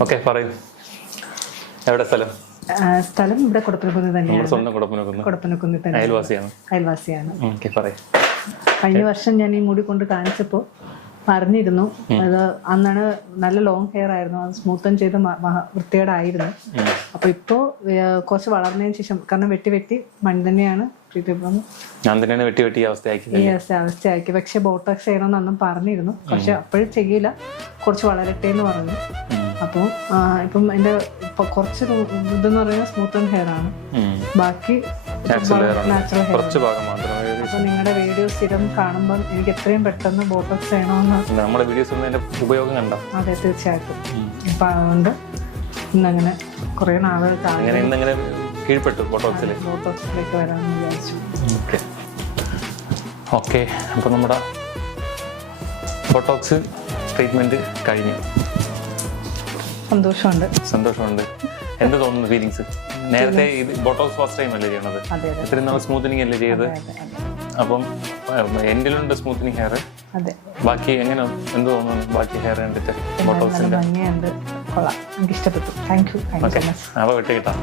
Okay പറയൂ, എവിടെ സ്ഥലം? സ്ഥലം ഇവിടെ കൊടുപ്പനക്കുന്ന് തന്നെയാണ്. സ്വന്തം കൊടുപ്പനക്കുന്നിൽ തന്നെ അയൽവാസിയാണ്. കഴിഞ്ഞ വർഷം ഞാൻ ഈ മുടി കൊണ്ട് കാണിച്ചപ്പോൾ പറഞ്ഞിരുന്നു, അത് അന്നാണ് നല്ല ലോങ് ഹെയർ ആയിരുന്നു, അത് സ്മൂത്തൻ ചെയ്ത് വൃത്തികേടായിരുന്നു. അപ്പൊ ഇപ്പോ കുറച്ച് വളർന്നതിന് ശേഷം, കാരണം വെട്ടി മണ്ണ് തന്നെയാണ് അവസ്ഥയാക്കി. പക്ഷെ ബോട്ടോക്സ് ചെയ്യണമെന്ന് അന്നും പറഞ്ഞിരുന്നു, പക്ഷെ അപ്പോഴും ചെയ്യില്ല, കുറച്ച് വളരട്ടെ എന്ന് പറഞ്ഞു. അപ്പോൾ ഇപ്പം എന്റെ കുറച്ച് ഇതെന്ന് പറയുന്നത് സ്മൂത്തൻ ഹെയർ ആണ്, ബാക്കി നാച്ചുറൽ ഹെയർ. അപ്പൊ നിങ്ങളുടെ വീഡിയോ സ്ഥിരം കാണുമ്പോൾ എനിക്ക് എത്രയും പെട്ടെന്ന് ബോട്ടോക്സ് ചെയ്യണമെന്ന്. നമ്മുടെ വീഡിയോസ് ഉപയോഗം കണ്ടോ? അതെ, തീർച്ചയായിട്ടും. അപ്പൊ അതുകൊണ്ട് ഇന്നങ്ങനെ കുറെ നാള് ബോട്ടോക്സിലേക്ക് വരാമെന്ന് വിചാരിച്ചു. ഓക്കെ, അപ്പോൾ നമ്മുടെ ബോട്ടോക്സ് ട്രീറ്റ്മെന്റ് കഴിഞ്ഞു. സന്തോഷമുണ്ട്. എന്ത് തോന്നുന്നു ഫീലിങ്സ്? നേരത്തെ ബോട്ടോക്സ് ഫസ്റ്റ് ടൈം അല്ലേ ചെയ്യണത്? ഇത്രയും നാൾ സ്മൂത്തനിങ് അല്ലേ ചെയ്ത്? അപ്പം എന്തിലുണ്ട് സ്മൂത്തനിങ് ഹെയർ? ബാക്കി എങ്ങനെ, എന്ത് തോന്നുന്നു ബാക്കി ഹെയർ കണ്ടിട്ട്? ബോട്ടോക്സിന്റെ ഭംഗിയുണ്ട്, കൊള്ളാം, എനിക്ക് ഇഷ്ടപ്പെട്ടു. Thank you. അപ്പൊ വിട്ട് കിട്ടാം.